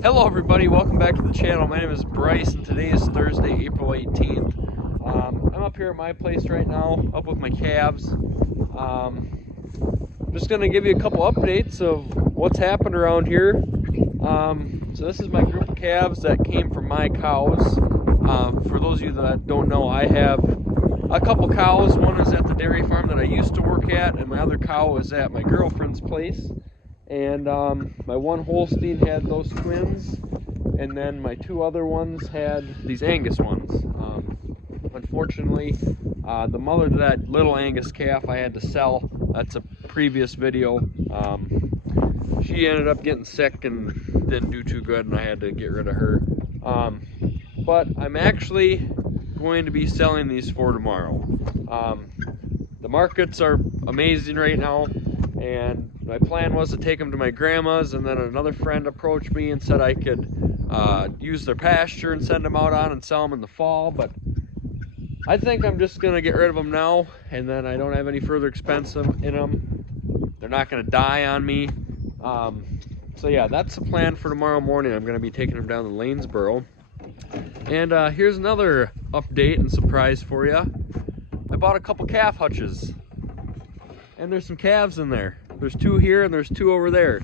Hello everybody, welcome back to the channel. My name is Bryce and today is Thursday, April 18th. I'm up here at my place right now, up with my calves. I'm just going to give you a couple updates of what's happened around here. So this is my group of calves that came from my cows. For those of you that don't know, I have a couple cows. One is at the dairy farm that I used to work at, and my other cow is at my girlfriend's place. And my one Holstein had those twins, and then my two other ones had these Angus ones. Unfortunately, the mother to that little Angus calf I had to sell. That's a previous video. She ended up getting sick and didn't do too good, and I had to get rid of her. But I'm actually going to be selling these for tomorrow. The markets are amazing right now, and my plan was to take them to my grandma's, and then another friend approached me and said I could use their pasture and send them out on and sell them in the fall. But I think I'm just going to get rid of them now, and then I don't have any further expense in them. They're not going to die on me. So yeah, that's the plan for tomorrow morning. I'm going to be taking them down to Lanesboro. And here's another update and surprise for you. I bought a couple calf hutches, and there's some calves in there. There's two here and there's two over there.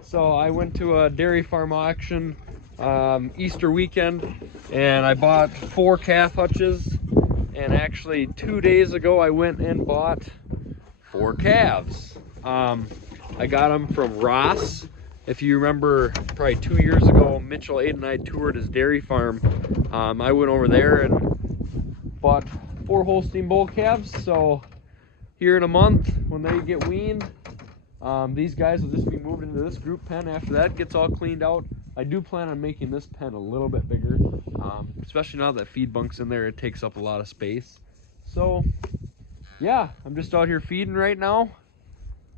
So I went to a dairy farm auction Easter weekend, and I bought 4 calf hutches. And actually 2 days ago I went and bought 4 calves. I got them from Ross. If you remember, probably 2 years ago, Mitchell, Aiden, and I toured his dairy farm. I went over there and bought 4 Holstein bull calves. So here in a month, when they get weaned, these guys will just be moved into this group pen after that gets all cleaned out. I do plan on making this pen a little bit bigger, especially now that feed bunk's in there. It takes up a lot of space. So yeah, I'm just out here feeding right now.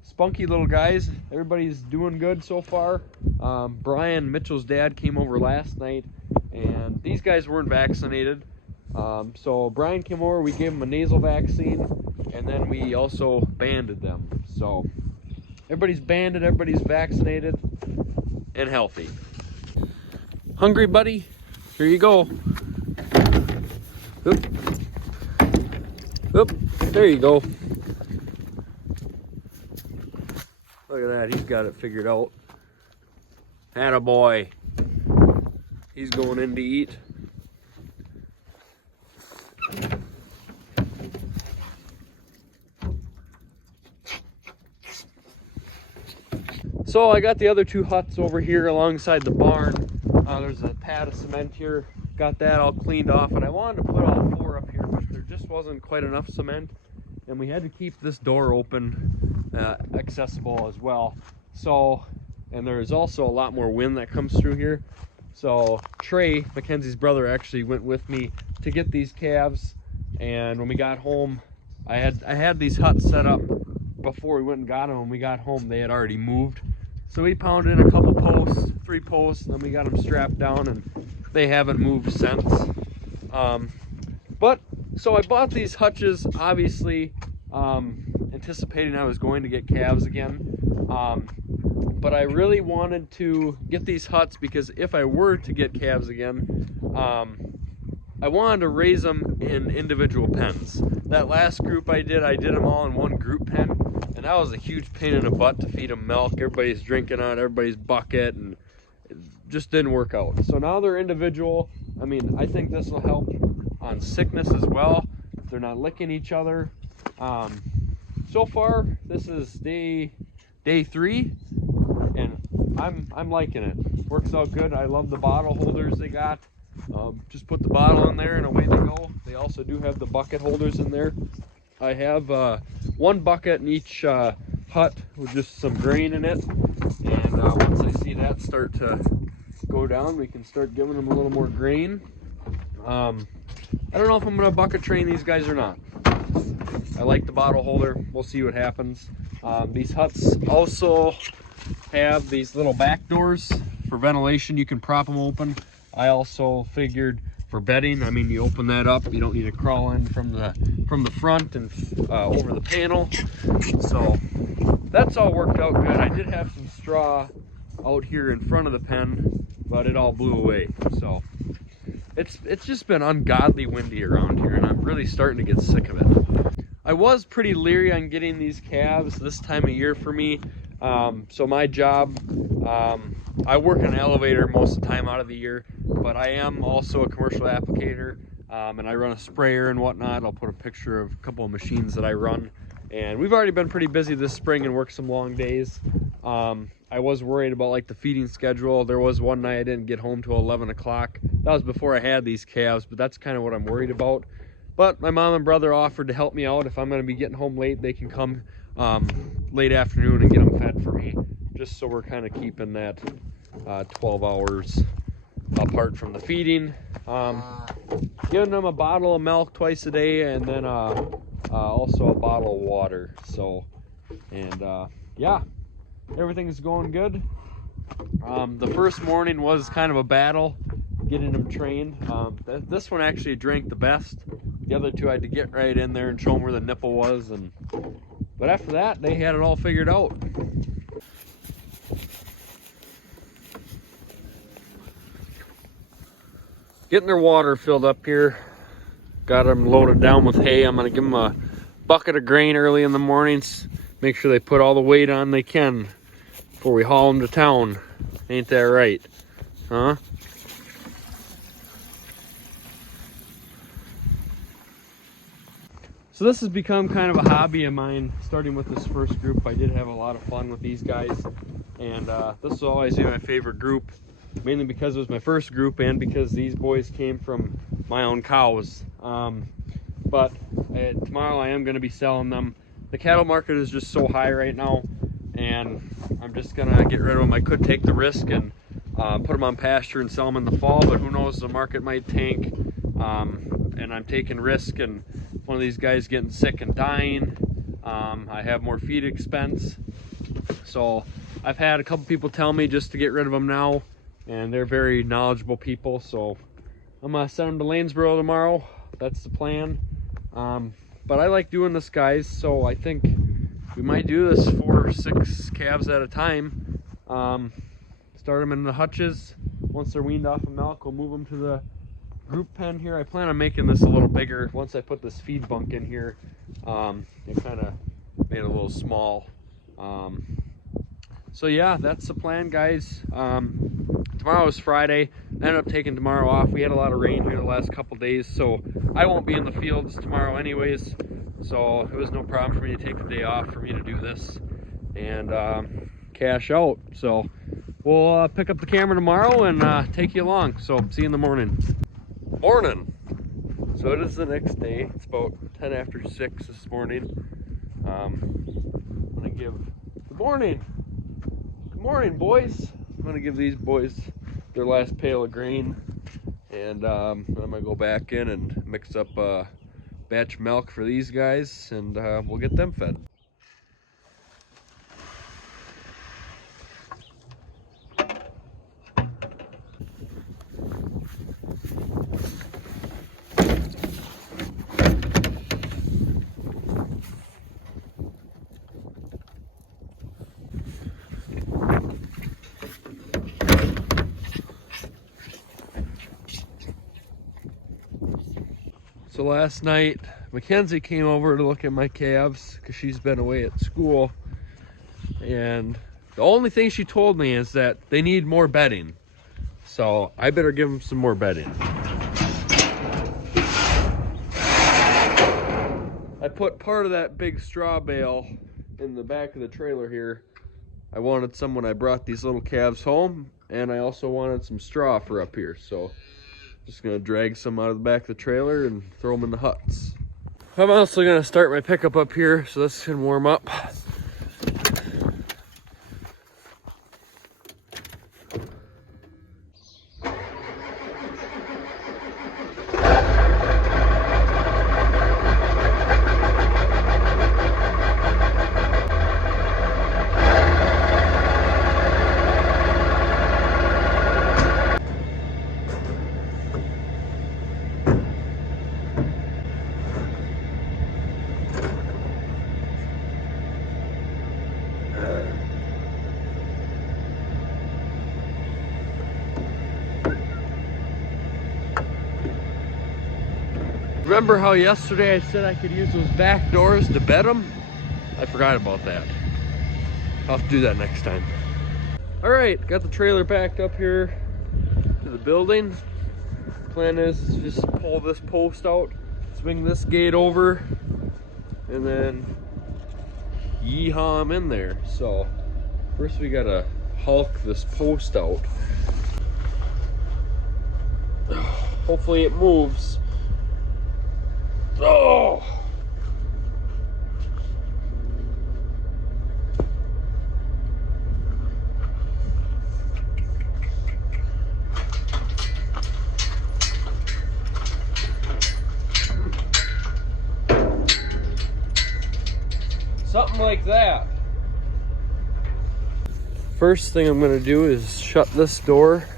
Spunky little guys. Everybody's doing good so far. Brian, Mitchell's dad, came over last night, and these guys weren't vaccinated. So Brian came over, we gave them a nasal vaccine, and then we also banded them. So everybody's banded, everybody's vaccinated and healthy. Hungry, buddy? Here you go. Oop. Oop. There you go. Look at that, he's got it figured out. Attaboy. He's going in to eat. So I got the other 2 huts over here alongside the barn. There's a pad of cement here. Got that all cleaned off, and I wanted to put all 4 up here, but there just wasn't quite enough cement, and we had to keep this door open, accessible as well. So, and there's also a lot more wind that comes through here. So Trey, Mackenzie's brother, actually went with me to get these calves, and when we got home, I had these huts set up before we went and got them. When we got home, they had already moved. So we pounded in a couple posts, 3 posts, and then we got them strapped down, and they haven't moved since. But so I bought these hutches, obviously anticipating I was going to get calves again. But I really wanted to get these huts because if I were to get calves again, I wanted to raise them in individual pens. That last group I did them all in one group pen, and that was a huge pain in the butt to feed them milk. Everybody's drinking on everybody's bucket, and it just didn't work out. So now they're individual. I mean, I think this will help on sickness as well. They're not licking each other. So far, this is day 3, and I'm liking it. Works out good. I love the bottle holders they got. Just put the bottle in there and away they go. They also do have the bucket holders in there. I have 1 bucket in each hut with just some grain in it, and once I see that start to go down, we can start giving them a little more grain. I don't know if I'm going to bucket train these guys or not. I like the bottle holder. We'll see what happens. These huts also have these little back doors for ventilation. You can prop them open. I also figured for bedding, I mean, you open that up, you don't need to crawl in from the front and over the panel. So that's all worked out good. I did have some straw out here in front of the pen but it all blew away. So it's just been ungodly windy around here, and I'm really starting to get sick of it. I was pretty leery on getting these calves this time of year for me. So my job, I work in an elevator most of the time out of the year, but I am also a commercial applicator, and I run a sprayer and whatnot. I'll put a picture of a couple of machines that I run, and we've already been pretty busy this spring and worked some long days. I was worried about like the feeding schedule. There was one night I didn't get home till 11 o'clock. That was before I had these calves, but that's kind of what I'm worried about. But my mom and brother offered to help me out. If I'm going to be getting home late, they can come late afternoon and get them fed for me, just so we're kind of keeping that 12 hours apart from the feeding. Giving them a bottle of milk twice a day, and then also a bottle of water. So, and yeah, everything's going good. The first morning was kind of a battle getting them trained. This one actually drank the best. The other two I had to get right in there and show them where the nipple was, but after that they had it all figured out. Getting their water filled up here. Got them loaded down with hay. I'm gonna give them a bucket of grain early in the mornings. Make sure they put all the weight on they can before we haul them to town. Ain't that right? Huh? So this has become kind of a hobby of mine, starting with this first group. I did have a lot of fun with these guys, and this will always be my favorite group, mainly because it was my first group and because these boys came from my own cows. But tomorrow I am going to be selling them. The cattle market is just so high right now, and I'm just going to get rid of them. I could take the risk and put them on pasture and sell them in the fall, but who knows, the market might tank, and I'm taking risk, and one of these guys getting sick and dying. I have more feed expense, so I've had a couple people tell me just to get rid of them now, and they're very knowledgeable people, so I'm gonna send them to Lanesboro tomorrow. That's the plan. But I like doing this, guys, so I think we might do this 4 or 6 calves at a time. Start them in the hutches. Once they're weaned off of milk, we'll move them to the group pen here. I plan on making this a little bigger once I put this feed bunk in here. It kind of made it a little small. So yeah, that's the plan, guys. Tomorrow is Friday. I ended up taking tomorrow off. We had a lot of rain here the last couple days, so I won't be in the fields tomorrow anyways, so it was no problem for me to take the day off for me to do this and cash out. So we'll pick up the camera tomorrow and take you along. So see you in the morning. Morning. So it is the next day. It's about 10 after 6 this morning. I'm gonna give good morning, boys. I'm gonna give these boys their last pail of grain, and I'm gonna go back in and mix up a batch of milk for these guys, and we'll get them fed. So last night, Mackenzie came over to look at my calves because she's been away at school, and the only thing she told me is that they need more bedding. So I better give them some more bedding. I put part of that big straw bale in the back of the trailer here. I wanted some when I brought these little calves home, and I also wanted some straw for up here. So just gonna drag some out of the back of the trailer and throw them in the huts. I'm also gonna start my pickup up here, so this can warm up. Remember how yesterday I said I could use those back doors to bed them? I forgot about that. I'll have to do that next time. All right, got the trailer backed up here to the building. Plan is just pull this post out, swing this gate over, and then yeehaw them in there. So first we gotta hulk this post out. Hopefully it moves. Oh! Something like that. First thing I'm gonna do is shut this door.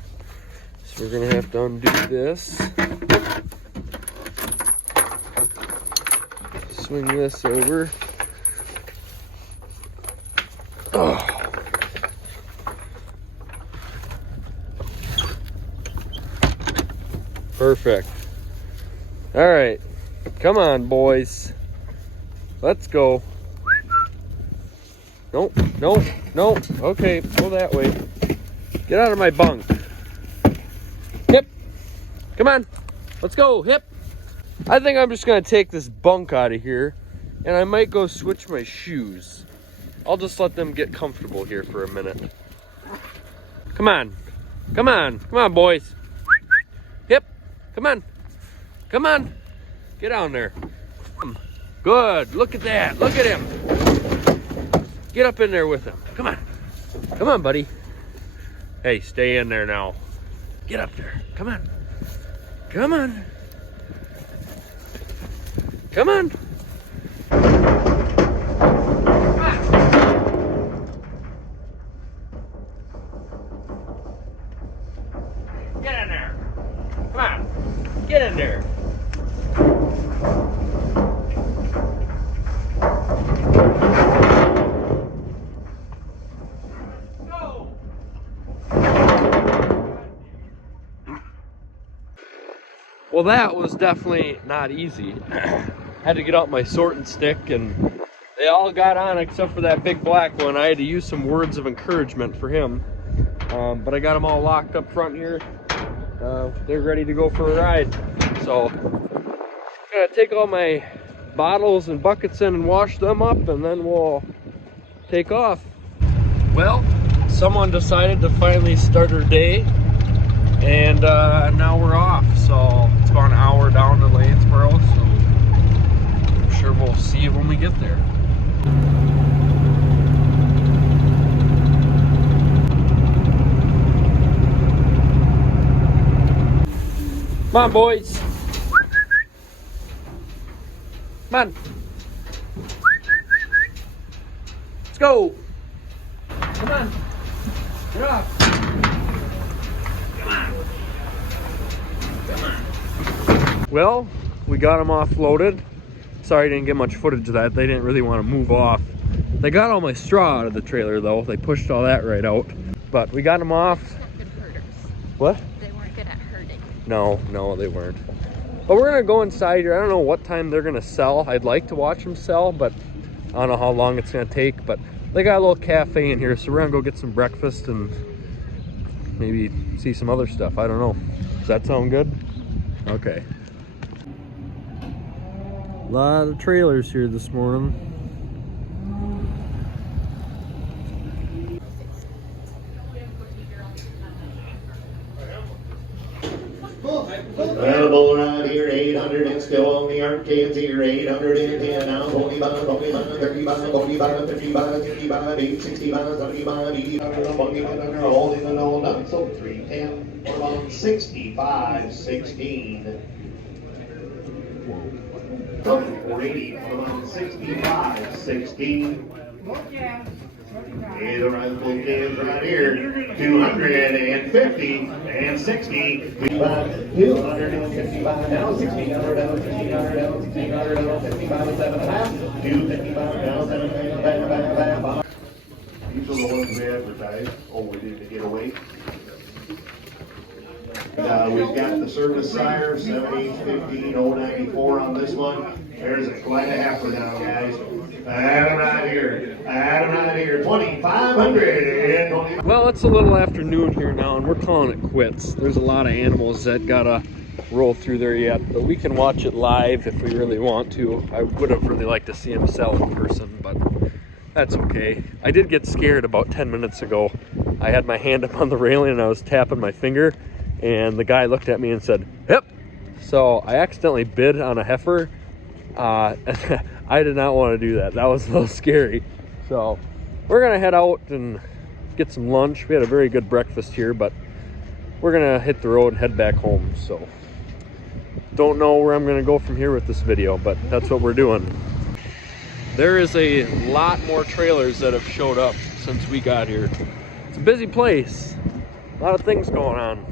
So we're gonna have to undo this. Swing this over. Oh. Perfect. All right, come on, boys. Let's go. Nope, nope, nope. Okay, go that way. Get out of my bunk. Hip. Come on. Let's go. Hip. I think I'm just going to take this bunk out of here, and I might go switch my shoes. I'll just let them get comfortable here for a minute. Come on. Come on. Come on, boys. Hip. Come on. Come on. Get down there. Good. Look at that. Look at him. Get up in there with him. Come on. Come on, buddy. Hey, stay in there now. Get up there. Come on. Come on. Come on. Come on. Get in there. Come on. Get in there. Well, that was definitely not easy. Had to get out my sorting stick, and they all got on except for that big black one. I had to use some words of encouragement for him, but I got them all locked up front here. They're ready to go for a ride. So I'm gonna take all my bottles and buckets in and wash them up, and then we'll take off. Well, someone decided to finally start her day, and now we're off. So it's about an hour down to Lanesboro, so I'm sure we'll see you when we get there. Come on, boys. Come on. Let's go. Come on. Get off. Come on. Come on. Well, we got them offloaded. Sorry I didn't get much footage of that. They didn't really want to move off. They got all my straw out of the trailer though. They pushed all that right out. But we got them off. Good herders. What? They weren't good at herding. No, they weren't. But we're gonna go inside here. I don't know what time they're gonna sell. I'd like to watch them sell, but I don't know how long it's gonna take. But they got a little cafe in here, so we're gonna go get some breakfast and maybe see some other stuff. I don't know. Does that sound good? Okay. A lot of trailers here this morning. Available right here, 800 and still on the arcades here, 810 now, 45, 35, 45, 55, 65, 65, 75, 85, 25 under holding and all done, so 310, we're on 65, 16. 480, we're on 65, 16. Either rifle kids right here, 250 and 60, 255 now, 1600 down, 1600 down, 1600 down, 55 and 7.5, 255 now, 7.5. These are the ones we advertised. Oh, we didn't get away. We've got the service sire, 7815 094 on this one. There's a flight of heifer down, guys. Adam right here. Adam right here. 2,500. Well, it's a little afternoon here now, and we're calling it quits. There's a lot of animals that gotta roll through there yet, but we can watch it live if we really want to. I would have really liked to see him sell in person, but that's okay. I did get scared about 10 minutes ago. I had my hand up on the railing and I was tapping my finger, and the guy looked at me and said, "Yep." So I accidentally bid on a heifer. I did not want to do that. That was a little scary. So we're gonna head out and get some lunch. We had a very good breakfast here, but we're gonna hit the road and head back home. So don't know where I'm gonna go from here with this video, but that's what we're doing. There is a lot more trailers that have showed up since we got here. It's a busy place. A lot of things going on.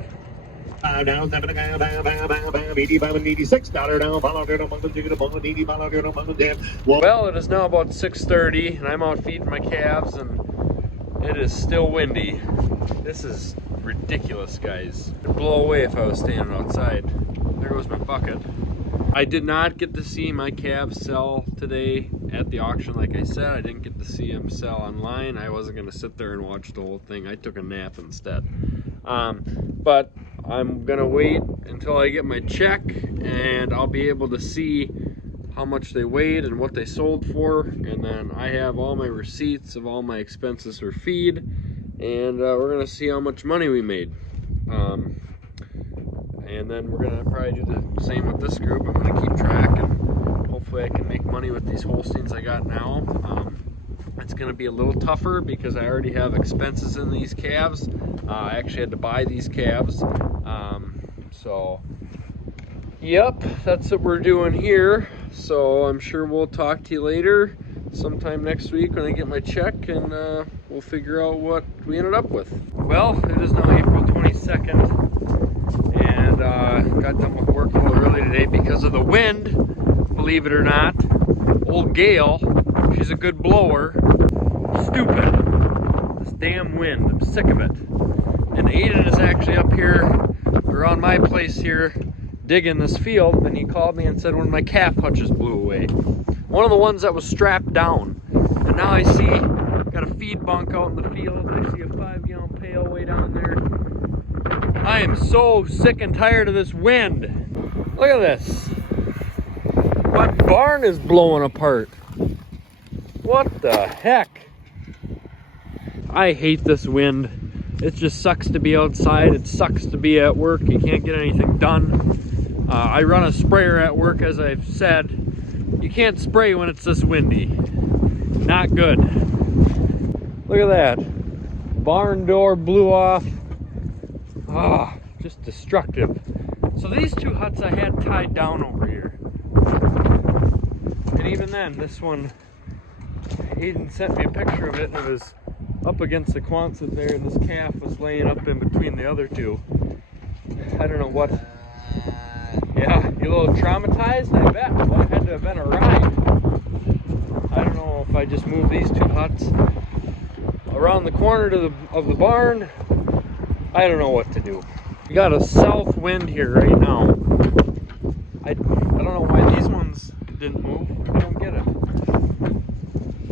Down, $86 down. Well, it is now about 6:30 and I'm out feeding my calves and it is still windy. This is ridiculous, guys. It'd blow away if I was standing outside. There goes my bucket. I did not get to see my calves sell today at the auction. Like I said, I didn't get to see them sell online. I wasn't gonna sit there and watch the whole thing. I took a nap instead. But I'm gonna wait until I get my check and I'll be able to see how much they weighed and what they sold for, and then I have all my receipts of all my expenses for feed, and we're gonna see how much money we made. And then we're gonna probably do the same with this group. I'm gonna keep track and hopefully I can make money with these Holsteins I got now. It's gonna be a little tougher because I already have expenses in these calves. I actually had to buy these calves. So yep, that's what we're doing here. So I'm sure we'll talk to you later sometime next week when I get my check, and we'll figure out what we ended up with. Well, it is now April 22nd, and got done with work a little early today because of the wind, believe it or not. Old Gail, she's a good blower. Stupid. This damn wind, I'm sick of it. And Aiden is actually up here around my place here digging this field, and he called me and said one of my calf hutches blew away. One of the ones that was strapped down. And now I see, got a feed bunk out in the field. I see a 5-gallon pail way down there. I am so sick and tired of this wind. Look at this. My barn is blowing apart. What the heck? I hate this wind. It just sucks to be outside. It sucks to be at work. You can't get anything done. I run a sprayer at work, as I've said. You can't spray when it's this windy. Not good. Look at that. Barn door blew off. Ah, just destructive. So these two huts I had tied down over here. And even then, this one, Aiden sent me a picture of it, and it was up against the Quonset there, and this calf was laying up in between the other two. I don't know what. Yeah, you a little traumatized, I bet. Well, it had to have been a ride. I don't know if I just move these two huts around the corner of the barn. I don't know what to do. We got a south wind here right now. I don't know why these ones didn't move. I don't get it.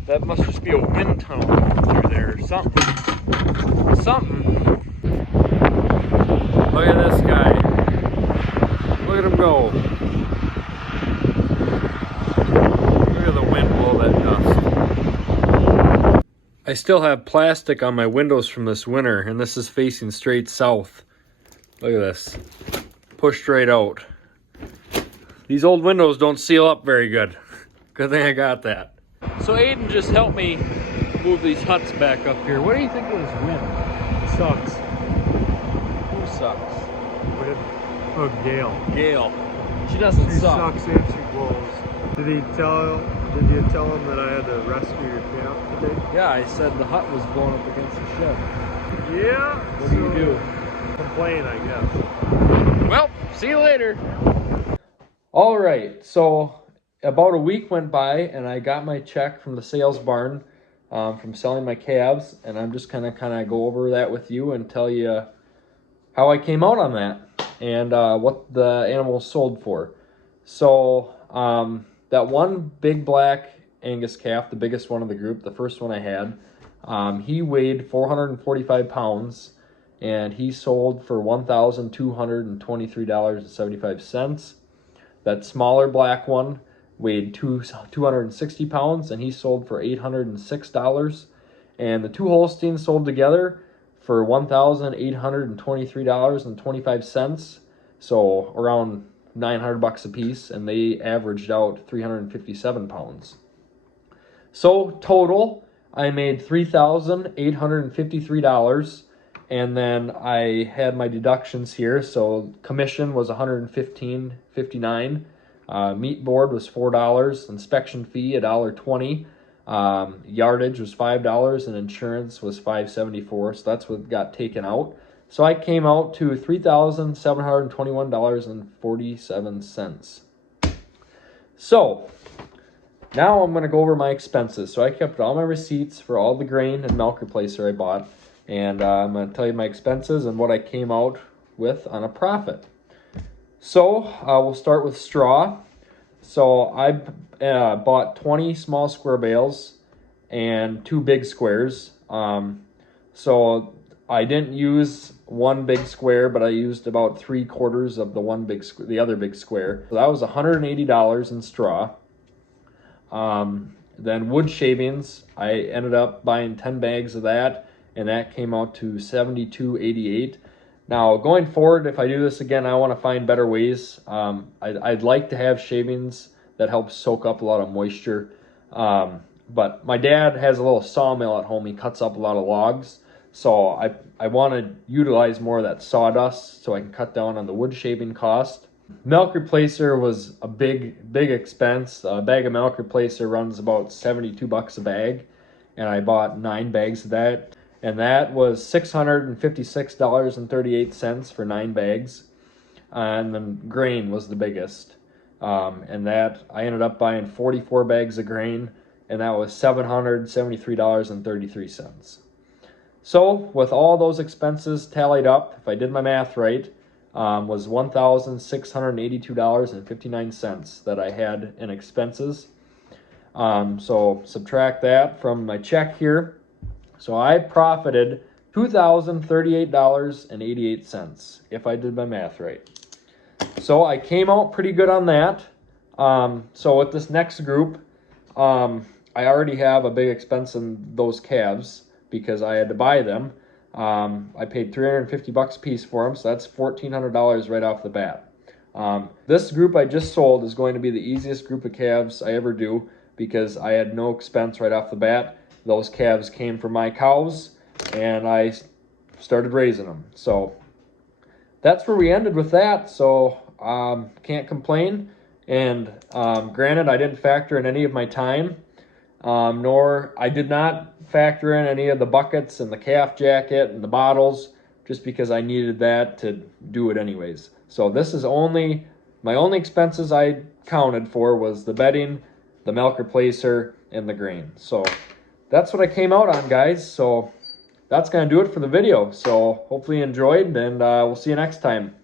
That must just be a wind tunnel through there or something. Look at this guy. Look at him go. Look at the wind blow that dust. I still have plastic on my windows from this winter, and this is facing straight south. Look at this. Pushed right out. These old windows don't seal up very good. Good thing I got that. So Aiden just helped me move these huts back up here. What do you think of this wind? It sucks. Who sucks? Wind. Oh, Gail. Gail. She doesn't She suck. sucks and she blows. Did you tell him that I had to rescue your calf today? Yeah, I said the hut was blown up against the shed. Yeah. What do you do? Complain, I guess. Well, see you later. All right, so about a week went by and I got my check from the sales barn from selling my calves, and I'm just gonna kind of go over that with you and tell you how I came out on that. and what the animal sold for. So that one big black Angus calf, the biggest one of the group, the first one I had, he weighed 445 pounds, and he sold for $1,223.75. That smaller black one weighed 260 pounds, and he sold for $806. And the two Holsteins sold together for $1,823.25. So around $900 a piece, and they averaged out 357 pounds. So total, I made $3,853, and then I had my deductions here. So commission was $115.59. Meat board was $4. Inspection fee $1.20. Yardage was $5, and insurance was $5.74. So that's what got taken out. So I came out to $3,721.47. So now I'm going to go over my expenses. So I kept all my receipts for all the grain and milk replacer I bought. And I'm going to tell you my expenses and what I came out with on a profit. So we'll start with straw. So I bought 20 small square bales and 2 big squares. So I didn't use one big square, but I used about 3/4 of the other big square. So that was $180 in straw. Then wood shavings, I ended up buying 10 bags of that, and that came out to $72.88. Now, going forward, if I do this again, I want to find better ways. I'd like to have shavings that help soak up a lot of moisture. But my dad has a little sawmill at home. He cuts up a lot of logs. So I want to utilize more of that sawdust so I can cut down on the wood shaving cost. Milk replacer was a big expense. A bag of milk replacer runs about $72 a bag, and I bought 9 bags of that. And that was $656.38 for 9 bags. And then grain was the biggest. And that I ended up buying 44 bags of grain, and that was $773.33. So with all those expenses tallied up, if I did my math right, was $1,682.59 that I had in expenses. So subtract that from my check here. So I profited $2,038.88 if I did my math right. So I came out pretty good on that. So with this next group, I already have a big expense in those calves because I had to buy them. I paid $350 a piece for them, so that's $1,400 right off the bat. This group I just sold is going to be the easiest group of calves I ever do because I had no expense right off the bat. Those calves came from my cows, and I started raising them. So that's where we ended with that. So can't complain. And granted, I didn't factor in any of my time, nor I did not factor in any of the buckets and the calf jacket and the bottles, just because I needed that to do it anyways. So this is my only expenses I counted for was the bedding, the milk replacer, and the grain. So that's what I came out on, guys. So that's going to do it for the video. So hopefully you enjoyed, and we'll see you next time.